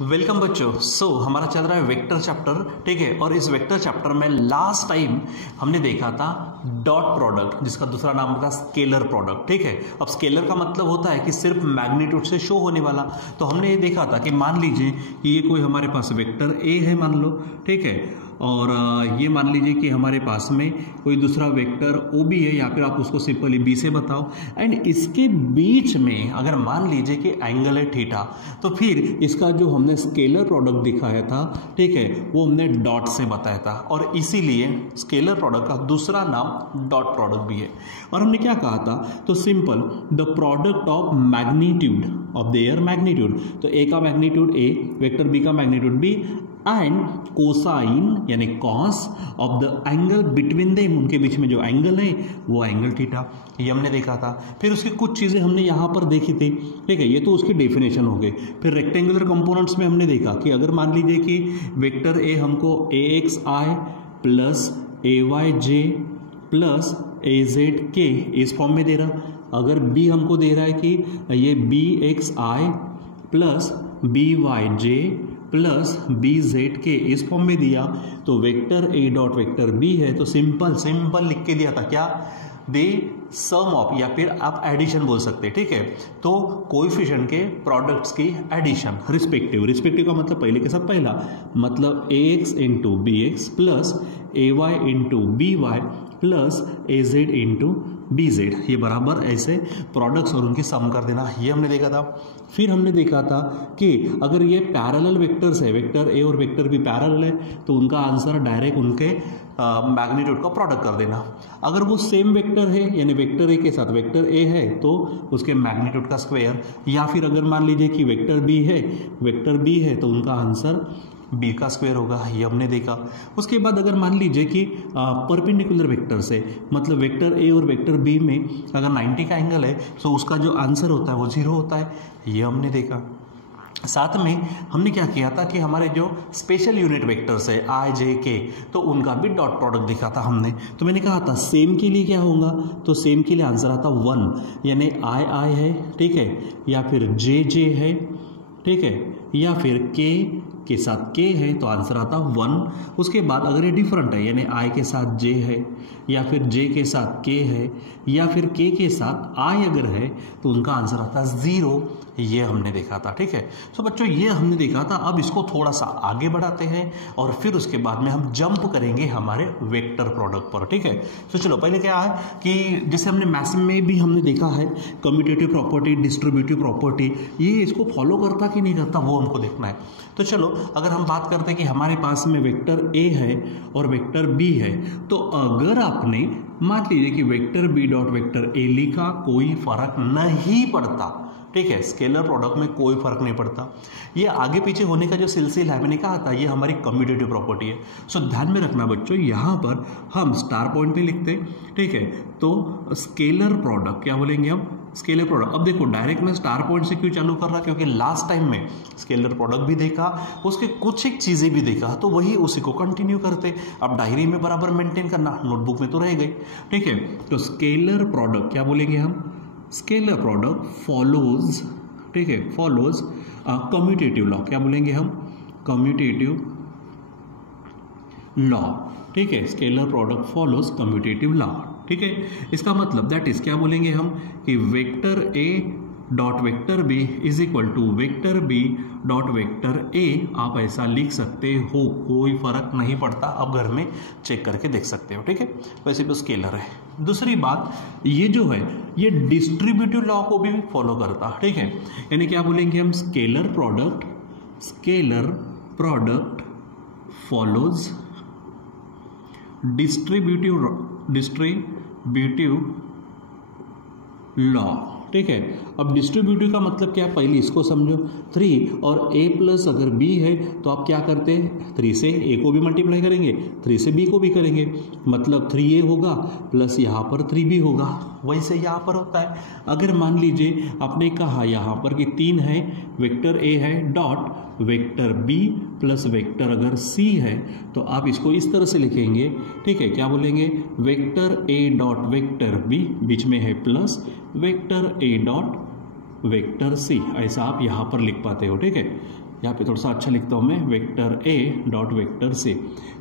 Welcome बच्चों। हमारा चल रहा है वेक्टर चैप्टर, ठीक है। और इस वेक्टर चैप्टर में लास्ट टाइम हमने देखा था डॉट प्रोडक्ट, जिसका दूसरा नाम था स्केलर प्रोडक्ट, ठीक है। अब स्केलर का मतलब होता है कि सिर्फ मैग्नीट्यूड से शो होने वाला। तो हमने ये देखा था कि मान लीजिए कि ये कोई हमारे पास वेक्टर ए है मान लो, ठीक है। और ये मान लीजिए कि हमारे पास में कोई दूसरा वेक्टर ओ बी है, या फिर आप उसको सिंपली बी से बताओ। एंड इसके बीच में अगर मान लीजिए कि एंगल है थीटा, तो फिर इसका जो हमने स्केलर प्रोडक्ट दिखाया था, ठीक है, वो हमने डॉट से बताया था। और इसीलिए स्केलर प्रोडक्ट का दूसरा नाम डॉट प्रोडक्ट भी है। और हमने क्या कहा था, तो simple the product of magnitude of their magnitude, तो ए का मैग्नीट्यूड ए, वेक्टर बी का मैग्नीट्यूड बी, एंड कोसाइन यानी cos of the angle between them, उनके बीच में जो एंगल है वो एंगल थीटा, ये हमने देखा था। फिर उसकी कुछ चीज़ें हमने यहाँ पर देखी थी, ठीक है, ये तो उसकी डेफिनेशन हो गई। फिर रेक्टेंगुलर कंपोनेंट्स में हमने देखा कि अगर मान लीजिए कि वेक्टर ए हमको ए x I plus A Y J plus A Z के इस फॉर्म में दे रहा, अगर बी हमको दे रहा है कि ये B X I plus B Y J plus B Z के इस फॉर्म में दिया, तो vector A dot vector B है। तो सिंपल लिख के दिया था क्या, दे सम ऑफ, या फिर आप एडिशन बोल सकते हैं, ठीक है। तो कोएफिशिएंट के प्रोडक्ट्स की एडिशन, रिस्पेक्टिव का मतलब पहले के साथ पहला, मतलब A X into B X plus A Y into B Y plus A Z into B Z, ये बराबर ऐसे प्रोडक्ट्स और उनकी सम कर देना, ये हमने देखा था। फिर हमने देखा था कि अगर ये पैरेलल वेक्टर्स है, वेक्टर ए और वेक्टर बी पैरेलल है, तो उनका आंसर डायरेक्ट उनके मैग्नीट्यूड का प्रोडक्ट कर देना। अगर वो सेम वेक्टर है, यानी वेक्टर ए के साथ वेक्टर ए है, तो उसके मैग्नीट्यूड का स्क्वायर, या फिर अगर मान लीजिए कि वेक्टर बी है तो उनका आंसर बी का स्क्वायर होगा, ये हमने देखा। उसके बाद अगर मान लीजिए कि परपेंडिकुलर वेक्टर से, मतलब वेक्टर ए और वेक्टर बी में अगर 90 का एंगल है, तो उसका जो आंसर होता है वो 0 होता है, ये हमने देखा। साथ में हमने क्या किया था कि हमारे जो स्पेशल यूनिट वेक्टर्स है आई जे के, तो उनका भी डॉट प्रोडक्ट दिखा था हमने। तो मैंने कहा था सेम के लिए क्या होगा, तो सेम के लिए आंसर आता 1, यानी आई है, ठीक है, या फिर जे है, ठीक है, या फिर के साथ के है, तो आंसर आता 1। उसके बाद अगर ये डिफरेंट है, यानी आई के साथ जे है, या फिर जे के साथ के है, या फिर के साथ आई अगर है, तो उनका आंसर आता 0, ये हमने देखा था, ठीक है। तो बच्चों ये हमने देखा था। अब इसको थोड़ा सा आगे बढ़ाते हैं और फिर उसके बाद में हम जंप करेंगे हमारे वेक्टर प्रोडक्ट पर, ठीक है। तो चलो पहले क्या है कि जैसे हमने मैथ्स में भी हमने देखा है कम्यूटेटिव प्रॉपर्टी, डिस्ट्रीब्यूटिव प्रॉपर्टी, ये इसको फॉलो करता कि नहीं करता वो हमको देखना है। तो चलो अगर हम बात करते हैं कि हमारे पास में वेक्टर ए है और वेक्टर बी है, तो अगर आपने मान लीजिए कि vector B dot vector A लिखा, कोई फर्क नहीं पड़ता, ठीक है, स्केलर प्रोडक्ट में कोई फर्क नहीं पड़ता। ये आगे पीछे होने का जो सिलसिला है, मैंने कहा था ये हमारी कम्यूटेटिव प्रॉपर्टी है। सो ध्यान में रखना बच्चों, यहाँ पर हम स्टार पॉइंट पे लिखते हैं, ठीक है। तो स्केलर प्रोडक्ट क्या बोलेंगे हम, स्केलर प्रोडक्ट। अब देखो डायरेक्ट मैं स्टार पॉइंट से क्यों चालू कर रहा, क्योंकि लास्ट टाइम में स्केलर प्रोडक्ट भी देखा, उसके कुछ एक चीज़ें भी देखा, तो वही उसी को कंटिन्यू करते। अब डायरी में बराबर मेंटेन करना, नोटबुक में तो रह गई, ठीक है। तो स्केलर प्रोडक्ट क्या बोलेंगे हम, स्केलर प्रोडक्ट फॉलोज, ठीक है, फॉलोज कम्यूटेटिव लॉ, क्या बोलेंगे हम, कम्यूटेटिव लॉ, ठीक है। Scalar product follows commutative law, ठीक है। इसका मतलब दैट इज क्या बोलेंगे हम कि vector A dot vector B is equal to vector B dot vector A, आप ऐसा लिख सकते हो, कोई फर्क नहीं पड़ता। अब घर में चेक करके देख सकते हो, ठीक है। वैसे तो स्केलर है। दूसरी बात, ये जो है ये डिस्ट्रीब्यूटिव लॉ को भी फॉलो करता, ठीक है। यानी क्या बोलेंगे हम, scalar product follows distributive law, ठीक है। अब डिस्ट्रीब्यूटिव का मतलब क्या है, पहले इसको समझो। 3 और a प्लस अगर b है, तो आप क्या करते हैं, 3 से a को भी मल्टीप्लाई करेंगे, 3 से b को भी करेंगे, मतलब 3a होगा प्लस यहाँ पर 3b होगा। वैसे यहाँ पर होता है, अगर मान लीजिए आपने कहा यहाँ पर कि 3 है, वेक्टर a है dot vector b plus vector अगर c है, तो आप इसको इस तरह से लिखेंगे, ठीक है। क्या बोलेंगे, vector a dot vector b, बीच में है plus vector a dot vector C, ऐसा आप यहाँ पर लिख पाते हो, ठीक है। यहाँ पे थोड़ा सा अच्छा लिखता हूँ मैं, vector A dot vector C.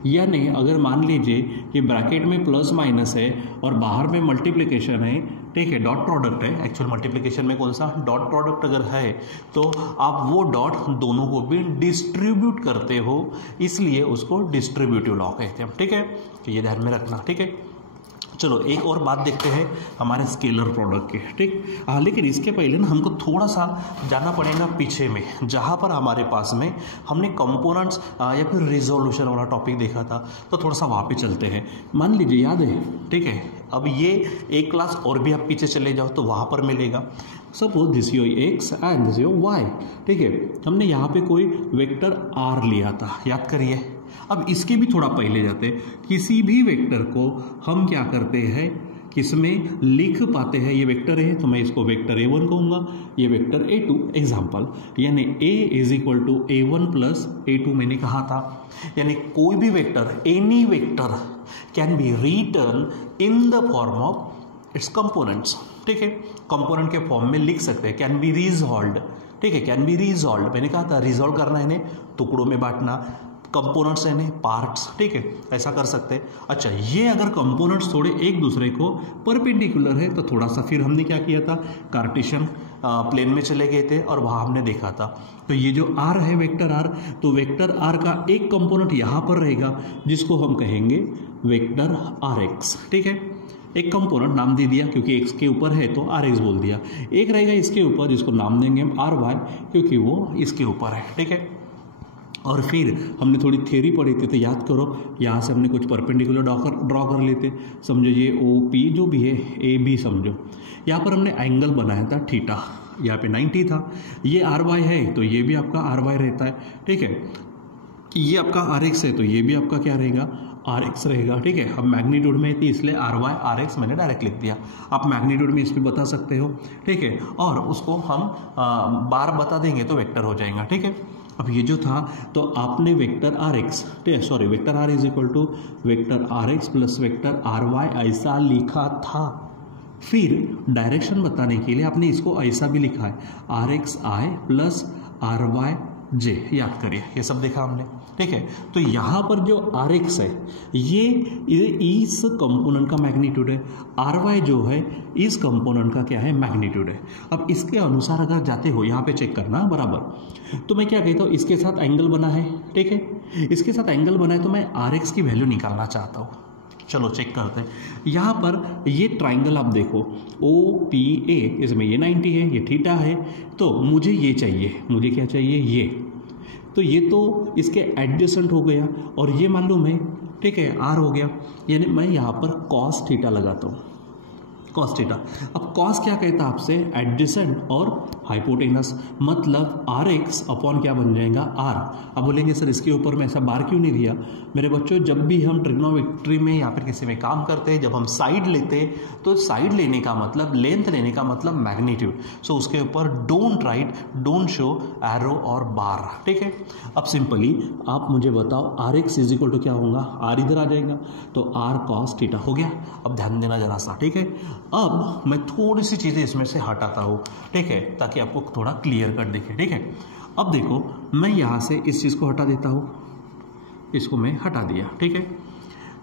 यानी अगर मान लीजिए कि ब्रैकेट में प्लस माइनस है और बाहर में मल्टीप्लिकेशन है, ठीक है, डॉट प्रोडक्ट है, एक्चुअल मल्टीप्लिकेशन में कौन सा डॉट प्रोडक्ट अगर है तो आप वो डॉट दोनों को भी डिस्ट्रीब्यूट करते हो, इसलिए उसको डिस्ट्रीब्यूटिव लॉ कहते हैं, ठीक है। तो ये ध्यान में रखना, ठीक है। चलो एक और बात देखते हैं हमारे स्केलर प्रोडक्ट के, ठीक। लेकिन इसके पहले ना हमको थोड़ा सा जाना पड़ेगा पीछे में, जहाँ पर हमारे पास में हमने कंपोनेंट्स या फिर रिजोल्यूशन वाला टॉपिक देखा था, तो थोड़ा सा वहाँ पे चलते हैं। मान लीजिए याद है, ठीक है। अब ये एक क्लास और भी आप पीछे चले जाओ तो वहाँ पर मिलेगा। Suppose this your X and this your Y, ठीक है। हमने यहाँ पे कोई वेक्टर आर लिया था, याद करिए। अब इसके भी थोड़ा पहले जाते हैं। किसी भी वेक्टर को हम क्या करते हैं, किसमें लिख पाते हैं। ये वेक्टर है तो मैं इसको वेक्टर A1 कहूँगा, ये वेक्टर A2 एग्जाम्पल, यानी A is equal to A1 plus A2 मैंने कहा था। यानी कोई भी vector, any vector can be written in the form of its components, ठीक है। कंपोनेंट के फॉर्म में लिख सकते हैं, कैन बी रिजॉल्व्ड, ठीक है, कैन बी रिजॉल्व्ड। मैंने कहा था रिजॉल्व करना है इन्हें, टुकड़ों में बांटना, कंपोनेंट्स है इन्हें पार्ट्स, ठीक है, ऐसा कर सकते हैं। अच्छा, ये अगर कंपोनेंट्स थोड़े एक दूसरे को परपेंडिकुलर है तो थोड़ा सा फिर हमने क्या किया था, कार्टेशियन प्लेन में चले गए थे और वहाँ हमने देखा था। तो ये जो आर है वेक्टर आर, तो वेक्टर आर का एक कंपोनेंट यहाँ पर रहेगा जिसको हम कहेंगे वेक्टर आर एक्स, ठीक है। एक कंपोनेंट नाम दे दिया क्योंकि एक्स के ऊपर है तो आर एक्स बोल दिया। एक रहेगा इसके ऊपर जिसको नाम देंगे हम आर वाई क्योंकि वो इसके ऊपर है, ठीक है। और फिर हमने थोड़ी थ्योरी पढ़ी थी तो याद करो, यहाँ से हमने कुछ परपेंडिकुलर ड्रॉ कर लेते। समझो ये ओ पी जो भी है, ए बी समझो। यहाँ पर हमने एंगल बनाया था थीटा, यहाँ पे 90 था। ये आर वाई है तो ये भी आपका आर वाई रहता है, ठीक है। ये आपका आर एक्स है तो ये भी आपका क्या रहेगा, आर एक्स रहेगा, ठीक है। अब मैग्नीट्यूड में थी इसलिए आर वाई आर एक्स मैंने डायरेक्ट लिख दिया। आप मैग्नीट्यूड में इस पर बता सकते हो, ठीक है। और उसको हम बार बता देंगे तो वेक्टर हो जाएगा, ठीक है। अब ये जो था तो आपने vector R X, sorry vector R is equal to vector R X plus vector R Y ऐसा लिखा था। फिर डायरेक्शन बताने के लिए आपने इसको ऐसा भी लिखा है, R X I plus R Y J, याद करिए ये सब देखा हमने, ठीक है। तो यहाँ पर जो आर एक्स है ये इस कंपोनेंट का मैग्नीट्यूड है, आर वाई जो है इस कंपोनेंट का क्या है, मैग्नीट्यूड है। अब इसके अनुसार अगर जाते हो यहाँ पे चेक करना बराबर, तो मैं क्या कहता हूँ, इसके साथ एंगल बना है, ठीक है। इसके साथ एंगल बना है तो मैं आर एक्स की वैल्यू निकालना चाहता हूँ। चलो चेक करते हैं। यहाँ पर ये ट्राइंगल आप देखो ओ पी ए, इसमें ये 90 है, ये थीटा है, तो मुझे ये चाहिए, मुझे क्या चाहिए, ये। तो ये तो इसके एडजेसेंट हो गया और ये मालूम है, ठीक है, आर हो गया। यानी मैं यहाँ पर कॉस थीटा लगाता हूँ, कॉस थीटा। अब कॉस क्या कहता है आपसे, एडजेसेंट और हाइपोटेनस, मतलब आर एक्स अपॉन क्या बन जाएगा, आर। अब बोलेंगे सर इसके ऊपर में ऐसा बार क्यों नहीं दिया। मेरे बच्चों, जब भी हम ट्रिग्नोमेट्री में या फिर किसी में काम करते हैं, जब हम साइड लेते हैं तो साइड लेने का मतलब, लेंथ लेने का मतलब मैग्नीट्यूड। सो उसके ऊपर don't write, don't show arrow और बार, ठीक है। अब सिंपली आप मुझे बताओ R X is equal to क्या होगा, आर इधर आ जाएगा तो आर कॉस थीटा हो गया। अब ध्यान देना जरा सा, ठीक है। अब मैं थोड़ी सी चीज़ें इसमें से हटाता हूँ, ठीक है, ताकि आपको थोड़ा क्लियर कट दिखे, ठीक है। अब देखो मैं यहाँ से इस चीज़ को हटा देता हूँ, इसको मैं हटा दिया, ठीक है।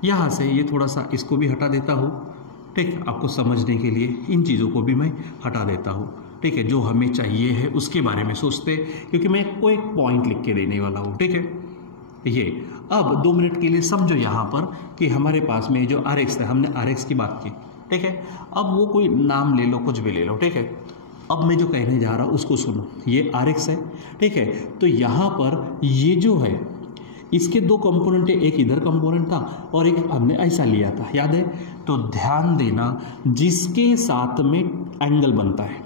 यहाँ से ये थोड़ा सा इसको भी हटा देता हूँ, ठीक, आपको समझने के लिए इन चीज़ों को भी मैं हटा देता हूँ, ठीक है। जो हमें चाहिए है उसके बारे में सोचते, क्योंकि मैं आपको एक पॉइंट लिख के देने वाला हूँ, ठीक है। ये अब 2 मिनट के लिए समझो यहाँ पर कि हमारे पास में जो आर एक्स है, हमने आर एक्स की बात की, ठीक है। अब वो कोई नाम ले लो, कुछ भी ले लो, ठीक है। अब मैं जो कहने जा रहा हूँ उसको सुनो, ये आर एक्स है, ठीक है। तो यहाँ पर ये जो है इसके 2 कंपोनेंट है, एक इधर कंपोनेंट था और एक हमने ऐसा लिया था, याद है। तो ध्यान देना, जिसके साथ में एंगल बनता है,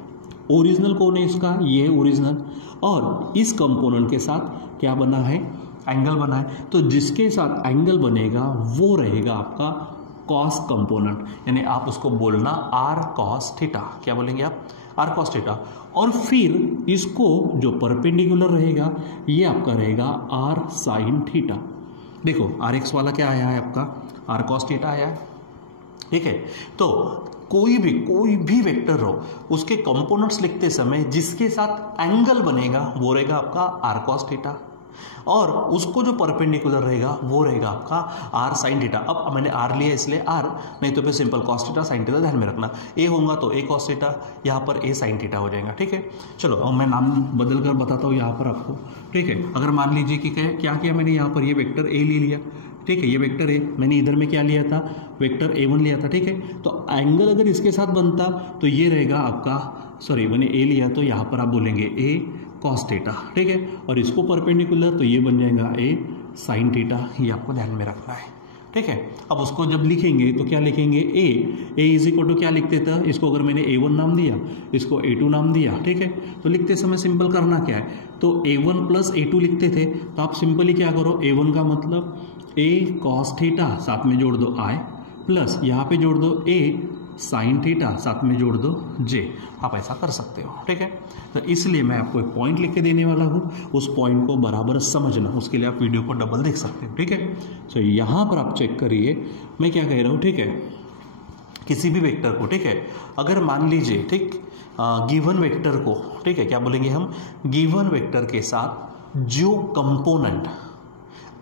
ओरिजिनल कौन है इसका, ये है ओरिजिनल, और इस कंपोनेंट के साथ क्या बना है, एंगल बना है। तो जिसके साथ एंगल बनेगा वो रहेगा आपका कॉस कंपोनेंट, यानी आप उसको बोलना आर कॉस थीटा, क्या बोलेंगे आप, आर कॉस थीटा। और फिर इसको जो परपेंडिकुलर रहेगा ये आपका रहेगा आर साइन थीटा। देखो आर एक्स वाला क्या आया है आपका, आर कॉस थीटा आया है, ठीक है। तो कोई भी वेक्टर हो उसके कंपोनेंट्स लिखते समय जिसके साथ एंगल बनेगा वो रहेगा आपका आर कॉस थीटा, और उसको जो परपेंडिकुलर रहेगा वो रहेगा आपका आर साइन थीटा। अब मैंने आर लिया इसलिए आर, नहीं तो फिर simple cos theta sine theta ध्यान में रखना। ए होगा तो ए कॉस थीटा, यहाँ पर ए साइन थीटा हो जाएगा। ठीक है, चलो अब मैं नाम बदल कर बताता हूँ यहाँ पर आपको। ठीक है, अगर मान लीजिए कि क्या किया मैंने यहाँ पर ये वेक्टर ए ले लिया। ठीक है, ये वेक्टर ए, मैंने इधर में क्या लिया था, वेक्टर A1 लिया था। ठीक है, तो एंगल अगर इसके साथ बनता तो ये रहेगा आपका, सॉरी मैंने ए लिया तो यहाँ पर आप बोलेंगे ए कॉस थीटा। ठीक है, और इसको परपेंडिकुलर तो ये बन जाएगा ए साइन थीटा, ये आपको ध्यान में रखना है। ठीक है, अब उसको जब लिखेंगे तो क्या लिखेंगे, ए इज इक्वल टू क्या लिखते थे, इसको अगर मैंने A1 नाम दिया, इसको A2 नाम दिया। ठीक है, तो लिखते समय सिंपल करना क्या है, तो A1 प्लस A2 लिखते थे, तो आप सिंपली क्या करो, A1 का मतलब ए कॉस थीटा साथ में जोड़ दो आई, प्लस यहाँ पे जोड़ दो ए साइन थीटा साथ में जोड़ दो जे। आप ऐसा कर सकते हो। ठीक है, तो इसलिए मैं आपको एक पॉइंट लिख के देने वाला हूँ, उस पॉइंट को बराबर समझना, उसके लिए आप वीडियो को डबल देख सकते हो। ठीक है, तो यहाँ पर आप चेक करिए मैं क्या कह रहा हूँ। ठीक है, किसी भी वेक्टर को, ठीक है, अगर मान लीजिए ठीक गिवन वेक्टर को, ठीक है, क्या बोलेंगे हम, गिवन वेक्टर के साथ जो कंपोनेंट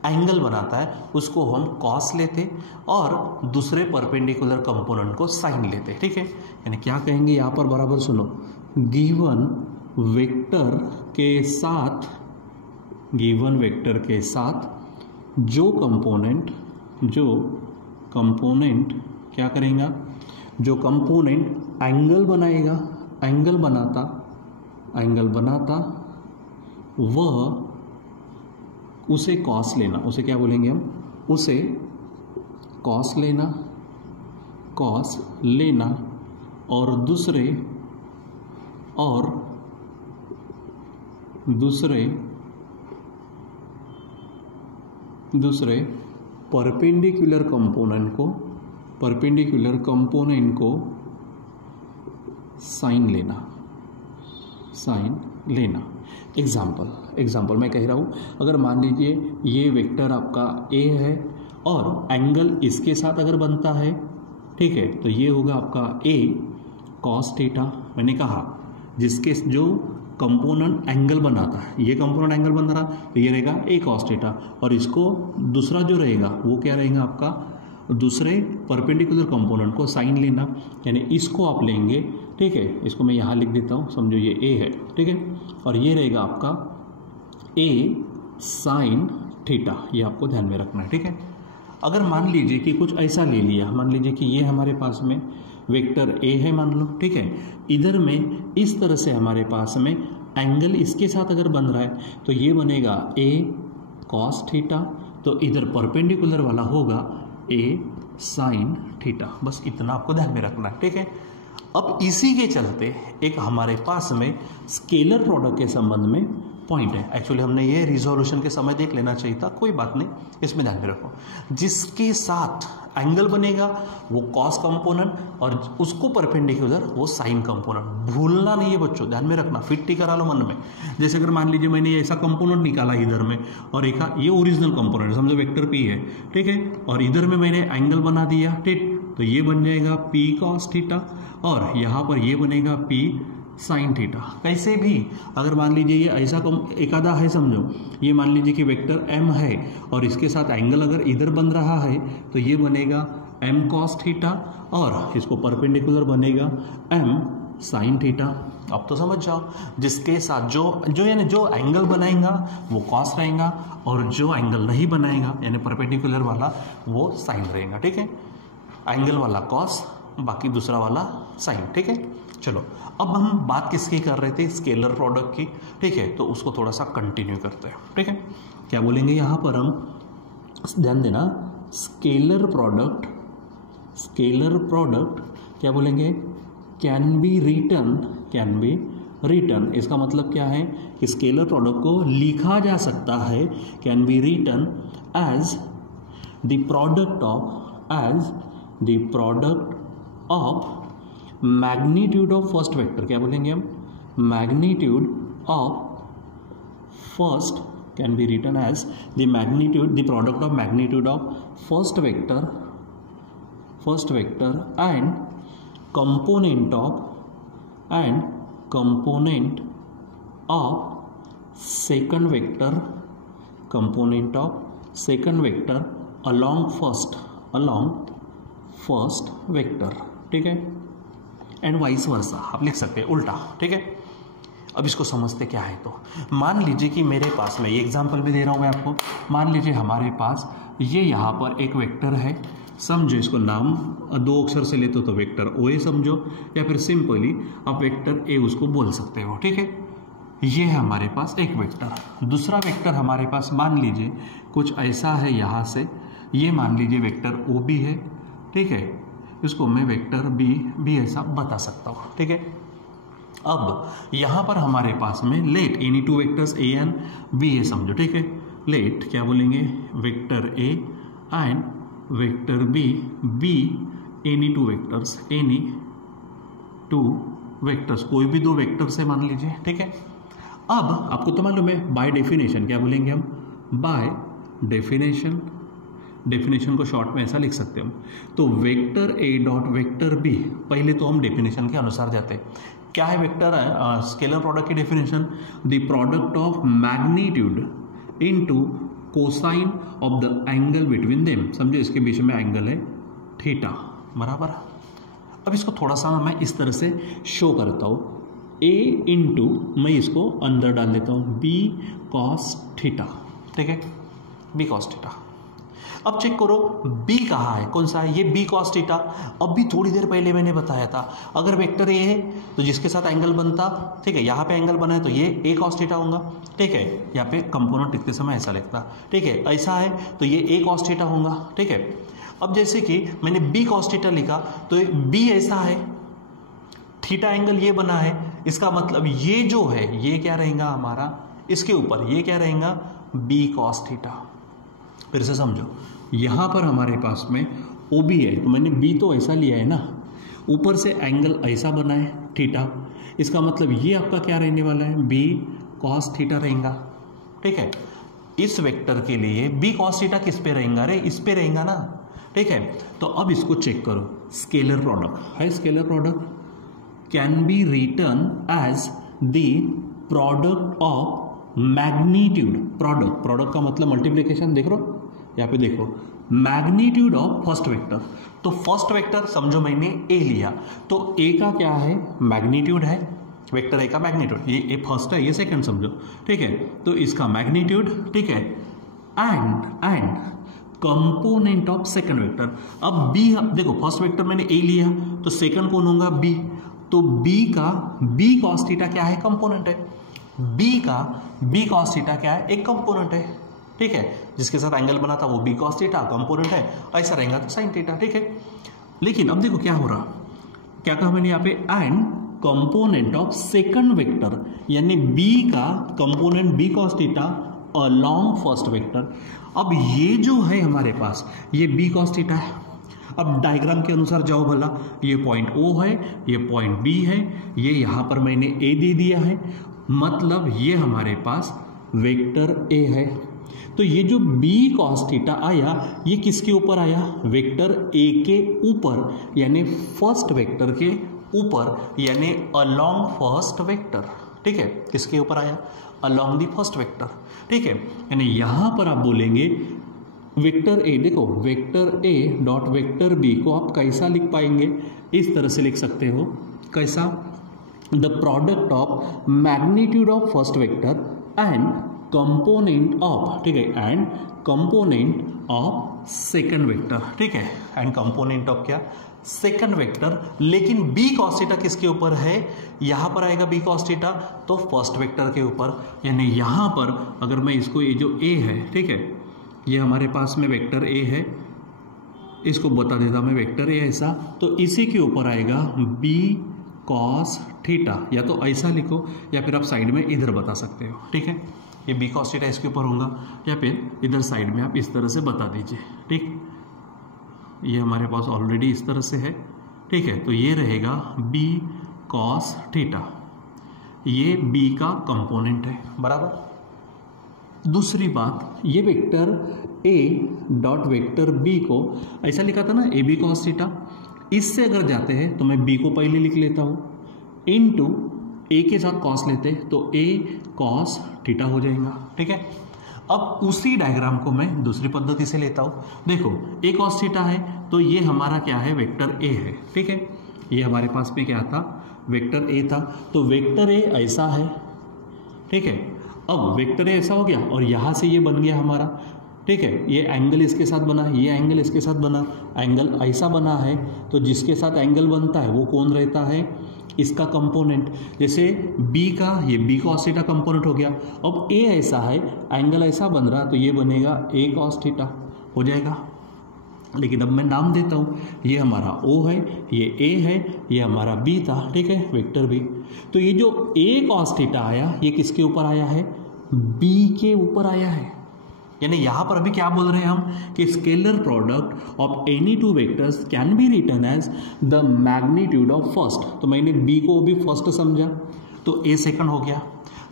एंगल बनाता है उसको हम कॉस लेते और दूसरे परपेंडिकुलर कंपोनेंट को साइन लेते। ठीक है, यानी क्या कहेंगे यहाँ पर, बराबर सुनो, गिवन वेक्टर के साथ जो कंपोनेंट क्या करेगा, जो कंपोनेंट एंगल बनाता वह उसे कॉस लेना, उसे क्या बोलेंगे हम, उसे कॉस लेना और दूसरे परपेंडिकुलर कंपोनेंट को साइन लेना। एग्जाम्पल मैं कह रहा हूँ, अगर मान लीजिए ये वेक्टर आपका ए है और एंगल इसके साथ अगर बनता है, ठीक है, तो ये होगा आपका ए कॉस थीटा। मैंने कहा जिसके जो कंपोनेंट एंगल बनाता है, ये कंपोनेंट एंगल बन रहा तो ये रहेगा ए कॉस थीटा, और इसको दूसरा जो रहेगा वो क्या रहेगा आपका, दूसरे परपेंडिकुलर कंपोनेंट को साइन लेना, यानी इसको आप लेंगे। ठीक है, इसको मैं यहाँ लिख देता हूँ, समझो ये ए है। ठीक है, और ये रहेगा आपका ए साइन थीटा, ये आपको ध्यान में रखना है। ठीक है, अगर मान लीजिए कि कुछ ऐसा ले लिया, मान लीजिए कि ये हमारे पास में वेक्टर ए है मान लो। ठीक है, इधर में इस तरह से हमारे पास में एंगल इसके साथ अगर बन रहा है तो ये बनेगा ए कॉस थीटा, तो इधर परपेंडिकुलर वाला होगा ए साइन थीटा। बस इतना आपको ध्यान में रखना है। ठीक है, अब इसी के चलते एक हमारे पास में स्केलर प्रोडक्ट के संबंध में पॉइंट है। एक्चुअली हमने ये रिजोल्यूशन के समय देख लेना चाहिए था, कोई बात नहीं, इसमें ध्यान में रखो। जिसके साथ एंगल बनेगा वो कॉस कंपोनेंट और उसको परपेंडिकुलर वो साइन कंपोनेंट। भूलना नहीं है बच्चों, ध्यान में रखना, फिट ही करा लो मन में। जैसे अगर मान लीजिए मैंने ऐसा कंपोनेंट निकाला इधर में, और एक ये ओरिजिनल कंपोनेंट समझो वेक्टर पी है। ठीक है, और इधर में मैंने एंगल बना दिया, ठीक, तो ये बन जाएगा पी कॉस थीटा, और यहाँ पर ये बनेगा पी साइन थीटा। कैसे भी अगर मान लीजिए ये ऐसा एक आधा है, समझो ये मान लीजिए कि वेक्टर m है और इसके साथ एंगल अगर इधर बन रहा है तो ये बनेगा m कॉस थीटा, और इसको परपेंडिकुलर बनेगा m साइन थीटा। अब तो समझ जाओ, जिसके साथ जो यानी जो एंगल बनाएगा वो कॉस रहेगा, और जो एंगल नहीं बनाएगा यानी परपेंडिकुलर वाला वो साइन रहेगा। ठीक है, एंगल वाला कॉस, बाकी दूसरा वाला साइन। ठीक है, चलो अब हम बात किसकी कर रहे थे, स्केलर प्रोडक्ट की। ठीक है, तो उसको थोड़ा सा कंटिन्यू करते हैं। ठीक है, क्या बोलेंगे यहाँ पर हम, ध्यान देना, स्केलर प्रोडक्ट क्या बोलेंगे, कैन बी रिटन। इसका मतलब क्या है कि स्केलर प्रोडक्ट को लिखा जा सकता है, can be written as the product of magnitude of first vector. क्या बोलेंगे हम, magnitude of first can be written as the product of magnitude of first vector and component of and component of second vector, component of second vector along first vector, ठीक है, and vice versa आप लिख सकते हैं उल्टा, ठीक है। अब इसको समझते क्या है, तो मान लीजिए कि मेरे पास में ये एग्जांपल भी दे रहा हूँ मैं आपको। मान लीजिए हमारे पास ये यहाँ पर एक वेक्टर है, समझो इसको नाम 2 अक्षर से लेते हो तो वेक्टर ओ ए समझो, या फिर सिंपली आप वेक्टर ए उसको बोल सकते हो, ठीक है। ये है हमारे पास एक वेक्टर। दूसरा वेक्टर हमारे पास मान लीजिए कुछ ऐसा है, यहाँ से ये मान लीजिए वेक्टर ओ बी है, ठीक है। इसको मैं वेक्टर बी भी ऐसा बता सकता हूँ, ठीक है। अब यहाँ पर हमारे पास में let any 2 vectors A and B है समझो, ठीक है। लेट क्या बोलेंगे, vector A and vector B, be any 2 vectors, any 2 vectors, कोई भी 2 वेक्टर्स है मान लीजिए, ठीक है। अब आपको तो मालूम है बाय डेफिनेशन क्या बोलेंगे हम, बाय डेफिनेशन, डेफिनेशन को शॉर्ट में ऐसा लिख सकते हैं हम, तो vector A dot vector B, पहले तो हम डेफिनेशन के अनुसार जाते हैं। क्या है वेक्टर स्केलर प्रोडक्ट की definition, the product of magnitude into cosine of the angle between them, समझो इसके बीच में एंगल है थीटा, बराबर। अब इसको थोड़ा सा मैं इस तरह से शो करता हूँ, ए इंटू मैं इसको अंदर डाल देता हूँ बी कॉस थीटा, ठीक है, बी कॉस थीटा। अब चेक करो b कहाँ है, कौन सा है, ये b cos थीटा। अब भी थोड़ी देर पहले मैंने बताया था अगर वेक्टर a है तो जिसके साथ एंगल बनता, ठीक है, यहाँ पे एंगल बना है तो ये a cos थीटा होगा, ठीक है। यहाँ पे कंपोनेंट लिखते समय ऐसा लिखता, ठीक है। ऐसा है तो ये a cos थीटा होगा, ठीक है। अब जैसे कि मैंने b cos थीटा लिखा तो b ऐसा है, थीटा एंगल ये बना है, इसका मतलब ये जो है ये क्या रहेगा हमारा, इसके ऊपर ये क्या रहेगा b cos थीटा। फिर से समझो, यहाँ पर हमारे पास में ओ बी है तो मैंने बी तो ऐसा लिया है ना, ऊपर से एंगल ऐसा बना है थीटा, इसका मतलब ये आपका क्या रहने वाला है बी कॉस थीटा रहेगा, ठीक है। इस वेक्टर के लिए बी कॉस थीटा किस पे रहेगा, अरे इस पे रहेगा ना, ठीक है। तो अब इसको चेक करो, स्केलर प्रोडक्ट है, scalar product can be written as the product of magnitude, product का मतलब मल्टीप्लीकेशन, देख रहे हो यहाँ पे देखो, मैग्नीट्यूड ऑफ फर्स्ट वेक्टर, तो फर्स्ट वेक्टर समझो मैंने ए लिया तो ए का क्या है मैग्नीट्यूड है, वेक्टर ए का मैग्नीट्यूड, ये ए फर्स्ट है ये सेकंड समझो, ठीक है। तो इसका मैग्नीट्यूड, ठीक है, and component of second vector. अब बी देखो, फर्स्ट वेक्टर मैंने ए लिया तो सेकंड कौन होगा बी, तो बी का बी कॉस थीटा क्या है कंपोनेंट है, बी का बी कॉस थीटा क्या है एक कंपोनेंट है, ठीक है। जिसके साथ एंगल बना था वो बी कॉस थीटा कंपोनेंट है, ऐसा रहेगा तो साइन थीटा, ठीक है। लेकिन अब देखो क्या हो रहा, क्या कहा मैंने यहाँ पे, and component of second vector, यानी बी का component B cos theta along first vector. अब ये जो है हमारे पास ये बी कॉस थीटा है। अब डायग्राम के अनुसार जाओ भला, ये पॉइंट ओ है, ये पॉइंट बी है, ये यहाँ पर मैंने ए दे दिया है, मतलब ये हमारे पास वेक्टर ए है। तो ये जो b cos थीटा आया ये किसके ऊपर आया, वेक्टर a के ऊपर, यानी फर्स्ट वेक्टर के ऊपर, यानी अलोंग फर्स्ट वेक्टर, ठीक है। किसके ऊपर आया, अलोंग द फर्स्ट वेक्टर, ठीक है। यानी यहां पर आप बोलेंगे वेक्टर a, देखो vector a dot vector b को आप कैसा लिख पाएंगे, इस तरह से लिख सकते हो, कैसा, the product of magnitude of first vector and component of, ठीक है, and component of second vector, ठीक है, एंड कंपोनेंट ऑफ क्या सेकंड वेक्टर। लेकिन b cos थीटा किसके ऊपर है, यहां पर आएगा b cos थीटा तो फर्स्ट वेक्टर के ऊपर, यानी यहां पर अगर मैं इसको, ये जो a है, ठीक है, ये हमारे पास में वेक्टर a है, इसको बता देता मैं वेक्टर a ऐसा, तो इसी के ऊपर आएगा b cos थीटा, या तो ऐसा लिखो या फिर आप साइड में इधर बता सकते हो, ठीक है। ये बी कॉस थीटा इसके ऊपर होगा, या फिर इधर साइड में आप इस तरह से बता दीजिए, ठीक। ये हमारे पास ऑलरेडी इस तरह से है, ठीक है। तो ये रहेगा बी कॉस थीटा, ये बी का कंपोनेंट है, बराबर। दूसरी बात, ये vector A dot vector B को ऐसा लिखा था ना ए बी कॉस थीटा, इससे अगर जाते हैं तो मैं बी को पहले लिख लेता हूँ इनटू ए के साथ कॉस लेते तो ए कॉस थीटा हो जाएगा। ठीक है, अब उसी डायग्राम को मैं दूसरी पद्धति से लेता हूँ। देखो ए कॉस थीटा है तो ये हमारा क्या है, वेक्टर ए है। ठीक है, ये हमारे पास में क्या था, वेक्टर ए था। तो वेक्टर ए ऐसा है। ठीक है, अब वेक्टर ए ऐसा हो गया और यहाँ से ये बन गया हमारा। ठीक है, ये एंगल इसके साथ बना, ये एंगल इसके साथ बना, एंगल ऐसा बना है तो जिसके साथ एंगल बनता है वो कौन रहता है, इसका कंपोनेंट। जैसे बी का, ये बी कॉस थीटा कंपोनेंट हो गया। अब ए ऐसा है, एंगल ऐसा बन रहा तो ये बनेगा ए कॉस थीटा हो जाएगा। लेकिन अब मैं नाम देता हूँ, ये हमारा ओ है, ये ए है, ये हमारा बी था। ठीक है, वेक्टर बी। तो ये जो ए कॉस थीटा आया ये किसके ऊपर आया है, बी के ऊपर आया है। यानी यहां पर अभी क्या बोल रहे हैं हम कि scalar product of any two vectors can be written as the magnitude of first. तो मैंने बी को भी फर्स्ट समझा तो ए सेकंड हो गया।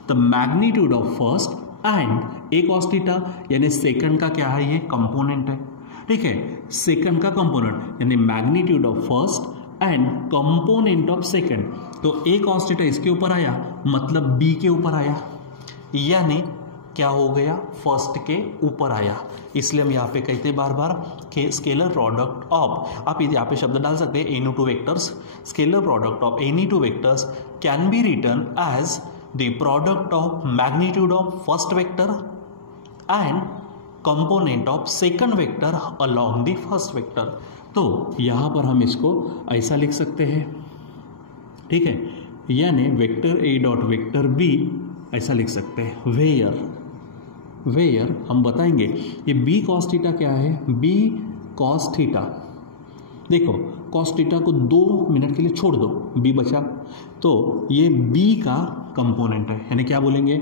The magnitude of first and A cos theta, यानी सेकंड का क्या है, ये कंपोनेंट है। ठीक है, सेकंड का कंपोनेंट यानी magnitude of first and component of second. तो ए कॉस थीटा इसके ऊपर आया मतलब बी के ऊपर आया, यानी क्या हो गया, फर्स्ट के ऊपर आया। इसलिए हम यहाँ पे कहते हैं बार बार कि स्केलर प्रोडक्ट ऑफ, आप यहाँ पे शब्द डाल सकते हैं any two vectors, scalar product of any two vectors can be written as the product of magnitude of first vector and component of second vector along the first vector. तो यहाँ पर हम इसको ऐसा लिख सकते हैं। ठीक है, यानी vector A dot vector B ऐसा लिख सकते हैं। वेयर हम बताएंगे ये बी कॉस थीटा क्या है, बी कॉस थीटा। देखो कॉस थीटा को 2 मिनट के लिए छोड़ दो, बी बचा, तो ये बी का कंपोनेंट है। यानी क्या बोलेंगे,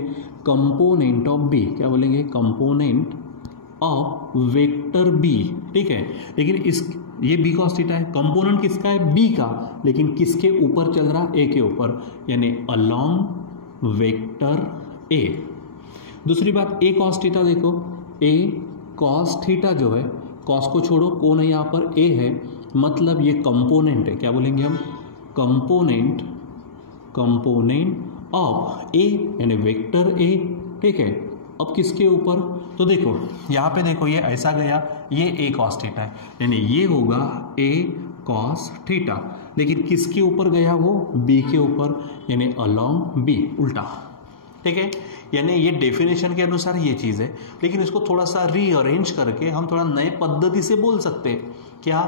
कंपोनेंट ऑफ बी। क्या बोलेंगे, कंपोनेंट ऑफ वेक्टर बी। ठीक है, लेकिन ये बी कॉस थीटा है, कंपोनेंट किसका है, बी का, लेकिन किसके ऊपर चल रहा, ए के ऊपर, यानी अलोंग वेक्टर ए। दूसरी बात ए कॉस थीटा, देखो ए कॉस थीटा जो है, कॉस को छोड़ो, कौन है यहाँ पर, ए है, मतलब ये कंपोनेंट है। क्या बोलेंगे हम, कंपोनेंट ऑफ ए यानी वेक्टर ए। ठीक है, अब किसके ऊपर, तो देखो यहाँ पे देखो ये ऐसा गया, ये ए कॉस थीटा है, यानी ये होगा ए कॉस थीटा, लेकिन किसके ऊपर गया वो, बी के ऊपर, यानी अलोंग बी, उल्टा। ठीक है, यानी ये डेफिनेशन के अनुसार ये चीज़ है, लेकिन इसको थोड़ा सा रीअरेंज करके हम थोड़ा नए पद्धति से बोल सकते हैं। क्या,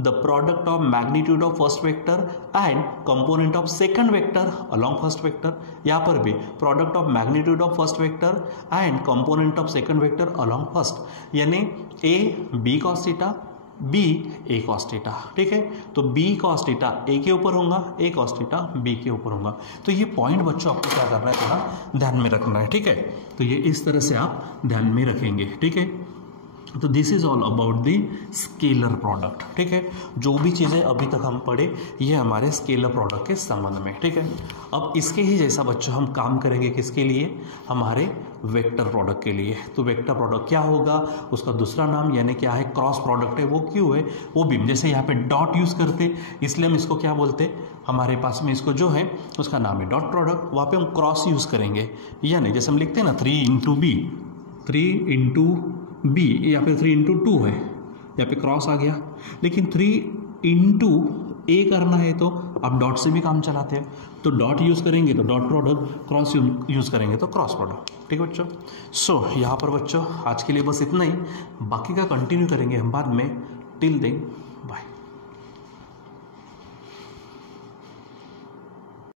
the product of magnitude of first vector and component of second vector along first vector. यहाँ पर भी product of magnitude of first vector and component of second vector along first, यानी A B cos theta, B A cos theta. ठीक है, तो B cos theta ए के ऊपर होगा, ए कॉस थीटा बी के ऊपर होगा। तो ये पॉइंट बच्चों आपको क्या करना है, थोड़ा ध्यान में रखना है। ठीक है, तो ये इस तरह से आप ध्यान में रखेंगे। ठीक है, तो this is all about the scalar product. ठीक है, जो भी चीज़ें अभी तक हम पढ़े ये हमारे स्केलर प्रोडक्ट के संबंध में। ठीक है, अब इसके ही जैसा बच्चों हम काम करेंगे किसके लिए, हमारे वेक्टर प्रोडक्ट के लिए। तो वेक्टर प्रोडक्ट क्या होगा, उसका दूसरा नाम यानी क्या है, क्रॉस प्रोडक्ट है। वो क्यों है, वो भी जैसे यहाँ पे डॉट यूज़ करते इसलिए हम इसको क्या बोलते, हमारे पास में इसको जो है उसका नाम है डॉट प्रोडक्ट, वहाँ पे हम क्रॉस यूज़ करेंगे। यानी जैसे हम लिखते हैं ना 3 इंटू बी, 3 इंटू बी, यहाँ पे 3 इंटू 2 है, यहाँ पे क्रॉस आ गया। लेकिन 3 इंटू ए करना है तो आप डॉट से भी काम चलाते हैं, तो डॉट यूज़ करेंगे तो डॉट प्रोडक्ट, क्रॉस यूज़ करेंगे तो क्रॉस प्रोडक्ट। ठीक है बच्चों, सो यहाँ पर बच्चों आज के लिए बस इतना ही, बाकी का कंटिन्यू करेंगे हम बाद में। Till then bye.